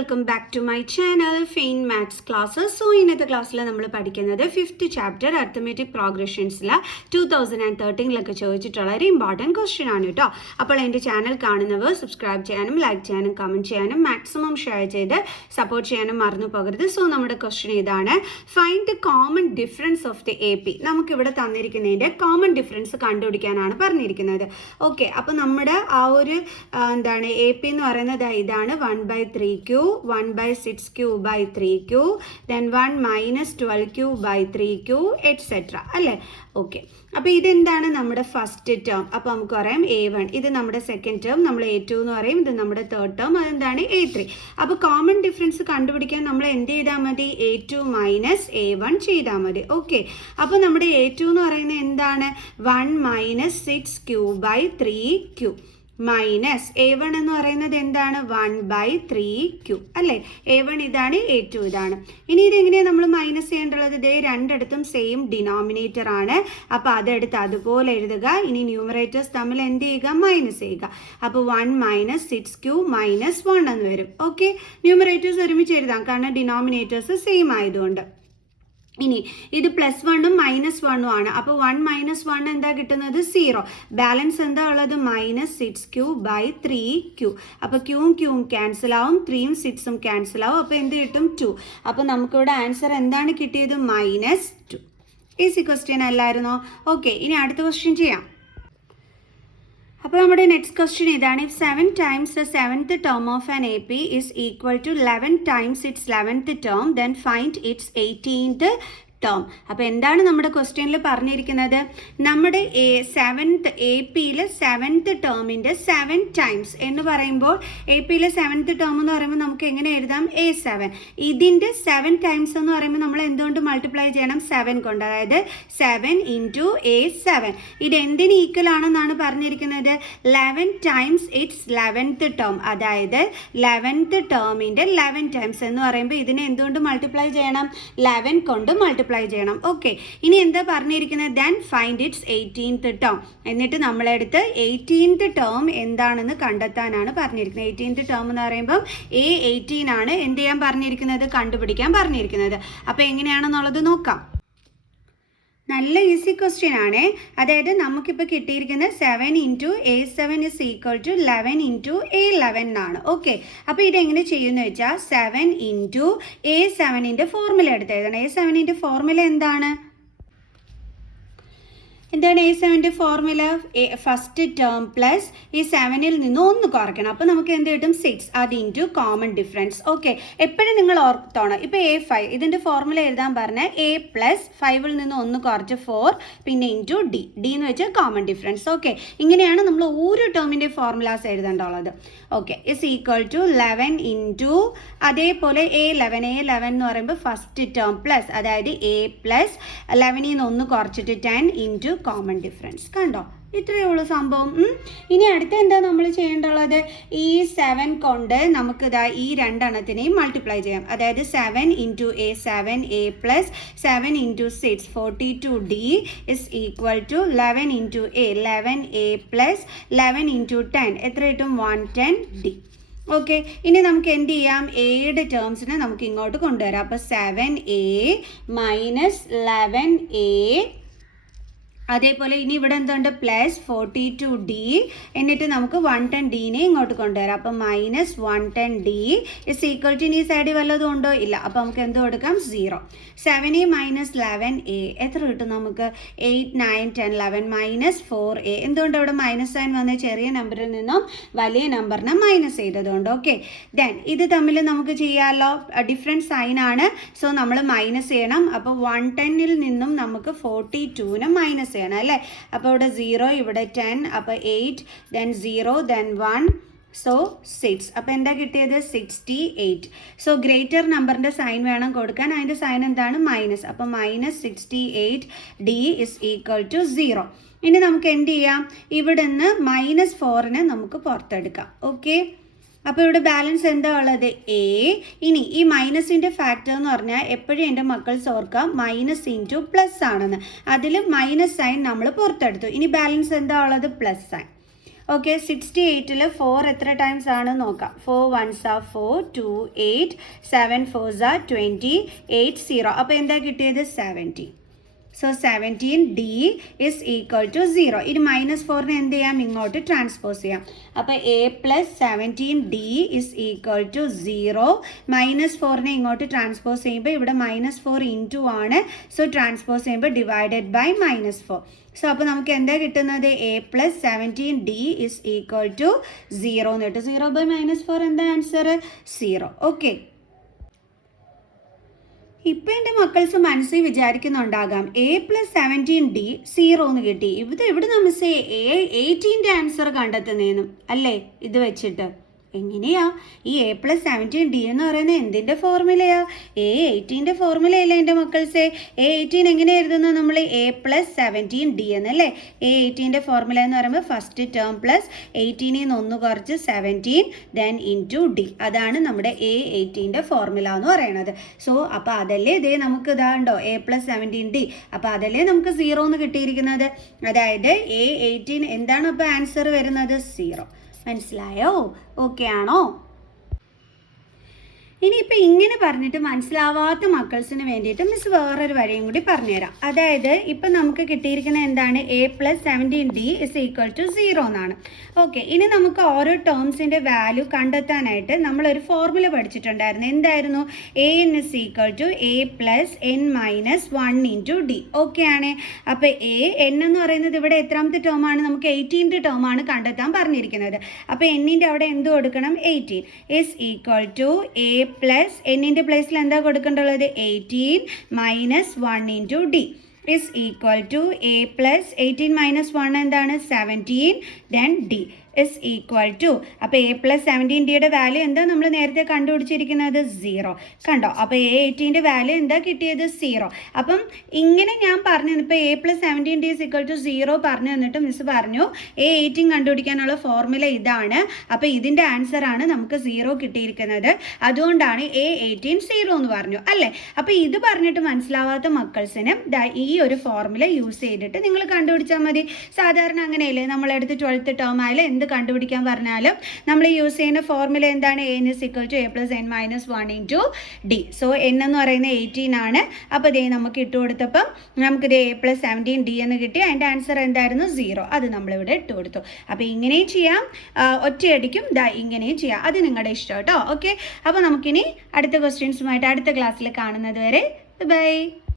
welcome back to my channel Fain Maths Classes. So ഇന്നത്തെ ക്ലാസ്സിൽ നമ്മൾ പഠിക്കുന്നത് 5th chapter Arithmetic Progressions 2013 ചോദിച്ചിട്ടുള്ള ഒരു ഇമ്പോർട്ടൻറ്റ് ക്വസ്റ്റ്യൻ ആണ് കേട്ടോ. അപ്പോൾ എൻ്റെ ചാനൽ കാണുന്നവർ സബ്സ്ക്രൈബ് ചെയ്യാനും ലൈക്ക് ചെയ്യാനും കമൻറ്റ് ചെയ്യാനും മാക്സിമം ഷെയർ ചെയ്ത് സപ്പോർട്ട് ചെയ്യാനും മറന്നു പോകരുത്. സോ നമ്മുടെ ക്വസ്റ്റ്യൻ ഇതാണ്, find the common difference of the AP. നമുക്കിവിടെ തന്നിരിക്കുന്നതിൻ്റെ കോമൺ ഡിഫറൻസ് കണ്ടുപിടിക്കാനാണ് പറഞ്ഞിരിക്കുന്നത്. ഓക്കെ, അപ്പോൾ നമ്മുടെ ആ ഒരു എന്താണ് AP എന്ന് പറയുന്നത് ഇതാണ് 1/3q, 1/6q by 3q, then 1 minus 12q by 3q, etc. അല്ലേ? ഓക്കെ, അപ്പോൾ ഇതെന്താണ് നമ്മുടെ ഫസ്റ്റ് ടേം. അപ്പോൾ നമുക്ക് പറയാം A1, ഇത് നമ്മുടെ സെക്കൻഡ് ടേം, നമ്മൾ A2 എന്ന് പറയും, ഇത് നമ്മുടെ തേർഡ് ടേം, അതെന്താണ് A3. അപ്പോൾ കോമൺ ഡിഫറൻസ് കണ്ടുപിടിക്കാൻ നമ്മൾ എന്ത് ചെയ്താൽ മതി? A2 മൈനസ് A1 ചെയ്താൽ മതി. ഓക്കെ, അപ്പോൾ നമ്മുടെ A2 എന്ന് പറയുന്നത് എന്താണ്? 1 minus 6q by 3q minus A1 എന്ന് പറയുന്നത് എന്താണ്? 1/3q അല്ലേ? A1 ഇതാണ്, A2 ഇതാണ്. ഇനി ഇതെങ്ങനെയാണ് നമ്മൾ മൈനസ് ചെയ്യേണ്ടത്? ഇതേ രണ്ടിടത്തും സെയിം ഡിനോമിനേറ്റർ ആണ്. അപ്പോൾ അതെടുത്ത് അതുപോലെ എഴുതുക. ഇനി ന്യൂമറേറ്റേഴ്സ് തമ്മിൽ എന്ത് ചെയ്യുക? മൈനസ് ചെയ്യുക. അപ്പോൾ 1 മൈനസ് 6q മൈനസ് 1 എന്ന് വരും. ഓക്കെ, ന്യൂമറേറ്റേഴ്സ് ഒരുമിച്ച് എഴുതാം, കാരണം ഡിനോമിനേറ്റേഴ്സ് സെയിം ആയതുകൊണ്ട്. ഇനി ഇത് +1ഉം -1ഉം ആണ്. അപ്പോൾ 1 - 1 എന്താ കിട്ടുന്നത്? 0. ബാലൻസ് എന്താ ഉള്ളത്? -6q by 3q. അപ്പോൾ ക്യൂവും ക്യൂവും ക്യാൻസൽ ആവും, 3ഉം 6ഉം ക്യാൻസൽ ആവും. അപ്പോൾ എന്ത് കിട്ടും? 2. അപ്പോൾ നമുക്കിവിടെ ആൻസർ എന്താണ് കിട്ടിയത്? -2. ഈസി ക്വസ്റ്റ്യൻ അല്ലായിരുന്നോ? ഓക്കെ, ഇനി അടുത്ത ക്വസ്റ്റ്യൻ ചെയ്യാം. അപ്പോൾ നമ്മുടെ നെക്സ്റ്റ് ക്വസ്റ്റ്യൻ ഇതാണ്, if 7 times the 7th term of an AP is equal to 11 times its 11th term, then find its 18th term. അപ്പോൾ എന്താണ് നമ്മുടെ ക്വസ്റ്റ്യനിൽ പറഞ്ഞിരിക്കുന്നത്? നമ്മുടെ 7th AP-യിൽ 7th ടേമിൻ്റെ 7 ടൈംസ് എന്ന് പറയുമ്പോൾ AP-യിലെ 7th ടേം എന്ന് പറയുമ്പോൾ നമുക്ക് എങ്ങനെ എഴുതാം? A7. ഇതിൻ്റെ 7 ടൈംസ് എന്ന് പറയുമ്പോൾ നമ്മൾ എന്തുകൊണ്ട് മൾട്ടിപ്ലൈ ചെയ്യണം? 7 കൊണ്ട്. അതായത് 7 × A7. ഇത് എന്തിന് ഈക്വൽ ആണെന്നാണ് പറഞ്ഞിരിക്കുന്നത്? 11 ടൈംസ് ഇറ്റ്സ് 11th ടേം. അതായത് 11th ടേമിൻ്റെ 11 ടൈംസ് എന്ന് പറയുമ്പോൾ ഇതിനെ എന്തുകൊണ്ട് മൾട്ടിപ്ലൈ ചെയ്യണം? 11 കൊണ്ട് മൾട്ടിപ്ലൈ ചെയ്യണം. ഓക്കെ, ഇനി എന്താ പറഞ്ഞിരിക്കുന്നത്? Then find it's 18th term. എന്നിട്ട് നമ്മളെടുത്ത് 18th ടേം എന്താണെന്ന് കണ്ടെത്താനാണ് പറഞ്ഞിരിക്കുന്നത്. 18th ടേം എന്ന് പറയുമ്പോൾ A18 ആണ് എന്ത് ചെയ്യാൻ പറഞ്ഞിരിക്കുന്നത്? കണ്ടുപിടിക്കാൻ പറഞ്ഞിരിക്കുന്നത്. അപ്പോൾ എങ്ങനെയാണെന്നുള്ളത് നോക്കാം. നല്ല ഈസി ക്വസ്റ്റ്യൻ ആണ്. അതായത് നമുക്കിപ്പോൾ കിട്ടിയിരിക്കുന്നത് 7 × A7 is equal to 11 × A11 എന്നാണ്. ഓക്കെ, അപ്പോൾ ഇതെങ്ങനെ ചെയ്യുമെന്ന് വെച്ചാൽ 7 × A7ൻ്റെ ഫോർമുല എടുത്ത് എഴുതണം. A7ൻ്റെ ഫോർമുല എന്താണ്? A7ൻ്റെ ഫോർമുല? ഫസ്റ്റ് ടേം പ്ലസ് ഈ 7ൽ നിന്ന് 1 കുറയ്ക്കണം. അപ്പോൾ നമുക്ക് എന്ത് കിട്ടും? 6. അത് ഇൻറ്റു കോമൺ ഡിഫറൻസ്. ഓക്കെ, എപ്പോഴും നിങ്ങൾ ഓർത്തോണം. ഇപ്പോൾ A5 ഇതിൻ്റെ ഫോർമുല എഴുതാൻ പറഞ്ഞാൽ A + 5ൽ നിന്ന് 1 കുറച്ച് 4, പിന്നെ ഇൻറ്റു D എന്ന് വെച്ചാൽ കോമൺ ഡിഫറൻസ്. ഓക്കെ, ഇങ്ങനെയാണ് നമ്മൾ ഓരോ ടേമിൻ്റെ ഫോർമുലാസ് എഴുതേണ്ടുള്ളത്. Okay, is equal to 11 into അതേപോലെ A11 എന്ന് പറയുമ്പോൾ ഫസ്റ്റ് ടേം പ്ലസ്, അതായത് A + 11ൽ നിന്ന് 1 കുറച്ചിട്ട് 10 ഇൻറ്റു കോമൺ ഡിഫറൻസ്. കണ്ടോ? ഇത്രയേ ഉള്ളൂ സംഭവം. ഇനി അടുത്ത എന്താ നമ്മൾ ചെയ്യേണ്ടുള്ളത്? ഈ 7 കൊണ്ട് നമുക്ക് ഈ രണ്ടെണ്ണത്തിനെയും മൾട്ടിപ്ലൈ ചെയ്യാം. അതായത് 7 × A7 A + 7 × 6 42D is equal to 11 × A 11A + 11 × 10 എത്ര കിട്ടും? 110D. ഓക്കെ, ഇനി നമുക്ക് എന്ത് ചെയ്യാം? എയുടെ ടേംസിനെ നമുക്ക് ഇങ്ങോട്ട് കൊണ്ടുവരാം. അപ്പോൾ 7A - 11A, അതേപോലെ ഇനി ഇവിടെ എന്തുണ്ട്? +42D, എന്നിട്ട് നമുക്ക് 110Dനെ ഇങ്ങോട്ട് കൊണ്ടുവരാം. അപ്പോൾ -110D ഇസ് ഈക്വൽ ടു, ഇനി സൈഡിൽ വല്ലതും ഉണ്ടോ? ഇല്ല. അപ്പോൾ നമുക്ക് എന്ത് കൊടുക്കാം? 0. 7A - 11A എത്ര കിട്ടും നമുക്ക്? 8 9 10 11 -4A. എന്തുകൊണ്ട് അവിടെ മൈനസ് സൈൻ വന്ന? ചെറിയ നമ്പറിൽ നിന്നും വലിയ നമ്പറിനെ മൈനസ് ചെയ്തതുകൊണ്ട്. ഓക്കെ, ദെൻ ഇത് തമ്മിൽ നമുക്ക് ചെയ്യാമല്ലോ, ഡിഫറെൻറ്റ് സൈനാണ്. സോ നമ്മൾ മൈനസ് ചെയ്യണം. അപ്പോൾ 110ൽ നിന്നും നമുക്ക് 42നെ മൈനസ് ചെയ്യണം അല്ലേ? അപ്പോൾ ഇവിടെ 0, ഇവിടെ 10, അപ്പോൾ 8, then 0, then 1, സോ 6. അപ്പോൾ എന്താ കിട്ടിയത്? 68. സോ ഗ്രേറ്റർ നമ്പറിൻ്റെ സൈൻ വേണം കൊടുക്കാൻ. അതിൻ്റെ സൈൻ എന്താണ്? മൈനസ്. അപ്പോൾ -68D is equal to 0. ഇനി നമുക്ക് എന്ത് ചെയ്യാം? ഇവിടെ നിന്ന് -4നെ നമുക്ക് പുറത്തെടുക്കാം. ഓക്കെ, അപ്പോൾ ഇവിടെ ബാലൻസ് എന്താ ഉള്ളത്? A. ഇനി ഈ മൈനസിൻ്റെ ഫാക്ടർ എന്ന് പറഞ്ഞാൽ എപ്പോഴും എൻ്റെ മക്കൾ ഓർക്കാം മൈനസ് ഇൻറ്റു പ്ലസ് ആണെന്ന്. അതിൽ മൈനസ് സൈൻ നമ്മൾ പുറത്തെടുത്തു. ഇനി ബാലൻസ് എന്താ ഉള്ളത്? Plus sine. ഓക്കെ 68ൽ 4 എത്ര ടൈംസ് ആണ് നോക്കാം. 4 1s are 4, 2 8, 7 4s are 20, 8 0. അപ്പോൾ എന്താ കിട്ടിയത് 70. So 17D is equal to 0. ഇനി -4നെ എന്ത് ചെയ്യാം, ഇങ്ങോട്ട് ട്രാൻസ്പോസ് ചെയ്യാം. അപ്പോൾ A+17D is equal to 0. -4നെ ഇങ്ങോട്ട് ട്രാൻസ്പോസ് ചെയ്യുമ്പോൾ ഇവിടെ -4 ഇൻറ്റു ആണ്. സോ ട്രാൻസ്പോസ് ചെയ്യുമ്പോൾ ഡിവൈഡഡ് ബൈ -4. സോ അപ്പോൾ നമുക്ക് എന്താ കിട്ടുന്നത്, A+17D is equal to 0 എന്ന് കിട്ടും. 0 ബൈ -4 എന്താ ആൻസർ 0. ഓക്കെ, ഇപ്പം എൻ്റെ മക്കൾസ് മനസ്സിൽ വിചാരിക്കുന്നുണ്ടാകാം A+17D 0 എന്ന് കിട്ടി, ഇവിടെ നമ്മൾ A18ൻ്റെ ആൻസർ കണ്ടെത്തുന്നേന്നും അല്ലേ ഇത് വെച്ചിട്ട്. എങ്ങനെയാ ഈ A+17D എന്ന് പറയുന്നത് എന്തിൻ്റെ ഫോർമുലയാ, A18ൻ്റെ ഫോർമുലയല്ലേ എൻ്റെ മക്കൾസേ. A18 എങ്ങനെ എഴുതുന്നത് നമ്മൾ, A+17D എന്നല്ലേ. A18ൻ്റെ ഫോർമുല എന്ന് പറയുമ്പോൾ ഫസ്റ്റ് ടേം പ്ലസ് 18ൽ നിന്ന് 1 കുറച്ച് 17 ദെൻ ഇൻറ്റു D, അതാണ് നമ്മുടെ A18ൻ്റെ ഫോർമുല എന്ന് പറയുന്നത്. സോ അപ്പോൾ അതല്ലേ ഇതേ നമുക്ക് ഇതാണ്ടോ A+17D, അപ്പോൾ അതല്ലേ നമുക്ക് 0 എന്ന് കിട്ടിയിരിക്കുന്നത്. അതായത് A18 എന്താണ് അപ്പോൾ ആൻസർ വരുന്നത് 0. മനസ്സിലായോ? ഓക്കെ ആണോ? ഇനിയിപ്പോൾ ഇങ്ങനെ പറഞ്ഞിട്ട് മനസ്സിലാവാത്ത മക്കൾസിന് വേണ്ടിയിട്ട് മിസ് വേറൊരു വഴിയും കൂടി പറഞ്ഞുതരാം. അതായത് ഇപ്പം നമുക്ക് കിട്ടിയിരിക്കുന്ന എന്താണ്, A+17D is equal to 0 എന്നാണ്. ഓക്കെ, ഇനി നമുക്ക് ഓരോ ടേംസിൻ്റെ വാല്യൂ കണ്ടെത്താനായിട്ട് നമ്മളൊരു ഫോർമുല പഠിച്ചിട്ടുണ്ടായിരുന്നു. എന്തായിരുന്നു, AN is equal to A+N-1 into D. Okay ആണ്. അപ്പോൾ AN എന്ന് പറയുന്നത് ഇവിടെ എത്രാമത്തെ ടേമാണ്, നമുക്ക് 18th ടേമാണ് കണ്ടെത്താൻ പറഞ്ഞിരിക്കുന്നത്. അപ്പോൾ Nൻ്റെ അവിടെ എന്ത് കൊടുക്കണം, 18 is equal to A plus എന്നിൻ്റെ പ്ലേസിൽ എന്താ കൊടുക്കേണ്ടുള്ളത്, 18 - 1 into D is equal to A+18 - 1 എന്താണ് 17, then D is equal to, അപ്പോൾ A+17Dയുടെ വാല്യൂ എന്താ നമ്മൾ നേരത്തെ കണ്ടുപിടിച്ചിരിക്കുന്നത് 0. കണ്ടോ, അപ്പോൾ A18ൻ്റെ വാല്യൂ എന്താ കിട്ടിയത് 0. അപ്പം ഇങ്ങനെ ഞാൻ പറഞ്ഞു ഇപ്പോൾ A+17D is equal to 0 പറഞ്ഞു തന്നിട്ട് മിസ് പറഞ്ഞു A18 കണ്ടുപിടിക്കാനുള്ള ഫോർമുല ഇതാണ്. അപ്പോൾ ഇതിൻ്റെ ആൻസറാണ് നമുക്ക് 0 കിട്ടിയിരിക്കുന്നത്. അതുകൊണ്ടാണ് A18 0 എന്ന് പറഞ്ഞു അല്ലേ. അപ്പോൾ ഇത് പറഞ്ഞിട്ട് മനസ്സിലാവാത്ത മക്കൾസിന് ഈ ഒരു ഫോർമുല യൂസ് ചെയ്തിട്ട് നിങ്ങൾ കണ്ടുപിടിച്ചാൽ മതി. സാധാരണ അങ്ങനെയല്ലേ, നമ്മളെടുത്ത് 12th ടേം ആയാലും എന്ത് കണ്ടുപിടിക്കാൻ പറഞ്ഞാലും നമ്മൾ യൂസ് ചെയ്യുന്ന ഫോർമുല എന്താണ്, N is equal to A+N-1 into D. So N എന്ന് പറയുന്നത് 18 ആണ്. അപ്പോൾ ഇതേ നമുക്ക് ഇട്ട് കൊടുത്തപ്പം നമുക്കിത് A+17D എന്ന് കിട്ടി. അതിൻ്റെ ആൻസർ എന്തായിരുന്നു 0. അത് നമ്മളിവിടെ ഇട്ട് കൊടുത്തു. അപ്പോൾ ഇങ്ങനെയും ചെയ്യാം, ഒറ്റയടിക്കും ഇങ്ങനെയും ചെയ്യാം, അത് നിങ്ങളുടെ ഇഷ്ടം കേട്ടോ. ഓക്കെ, അപ്പോൾ നമുക്കിനി അടുത്ത ക്വസ്റ്റ്യൻസുമായിട്ട് അടുത്ത ക്ലാസ്സിൽ കാണുന്നത് വരെ ബൈ.